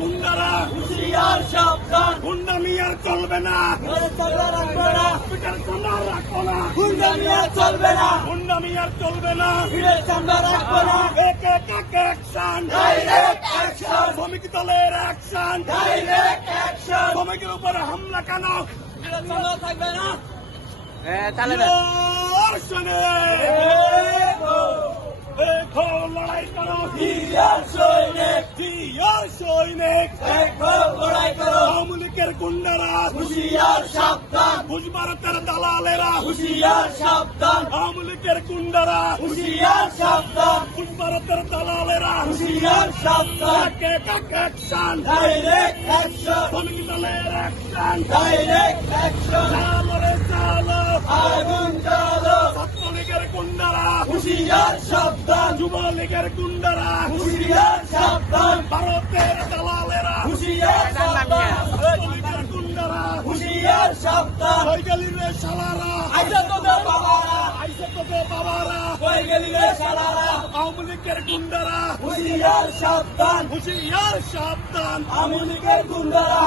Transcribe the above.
গুন্ডারা হুঁশিয়ার সাবধান, গুন্ডামি আর চলবে না, চালা রাখবো না, পিটার চামড়া রাখবো না, গুন্ডামি আর চলবে না, গুন্ডামি আর চলবে না, ভিড়ের চামড়া রাখবো না, এক এক এক অ্যাকশন, ডাইরেক্ট অ্যাকশন, শ্রমিক দলের অ্যাকশন, ডাইরেক্ট অ্যাকশন, শ্রমিকের উপরে হামলা কেন? ভিড়ের চামড়া থাকবে না। দেখো লড়াই করো, হুঁশিয়ার সৈনিক, জিয়ার সৈনিক, দেখো লড়াই করো, আওয়ামী লীগের গুন্ডারা, হুঁশিয়ার সাবধান, ভারতের দালালেরা, হুঁশিয়ার সাবধান, আওয়ামী লীগের গুন্ডারা, হুঁশিয়ার সাবধান, ভারতের দালালেরা, হুঁশিয়ার সাবধান, এক এক এক অ্যাকশন, ডাইরেক্ট অ্যাকশন, শ্রমিক দলের অ্যাকশন, ডাইরেক্ট অ্যাকশন, চালো রে চালো, আগুন জ্বালো, ছাত্রলীগের গুন্ডারা, হুঁশিয়ার সাবধান, যুবলীগের গুন্ডারা, হুঁশিয়ার সাবধান, ভারতের দালালেরা, হুঁশিয়ার সাবধান, ছাত্রলীগের গুন্ডারা, হুঁশিয়ার সাবধান, হয়ে গেলি রে শালারা, আইসা তোদের বাবারা, আইসে তোকে বাবারা, হয়ে গেলি রে শালারা, আওয়ামী লীগের গুন্ডারা, হুঁশিয়ার সাবধান, হুঁশিয়ার সাবধান, আওয়ামী লীগের গুন্ডারা।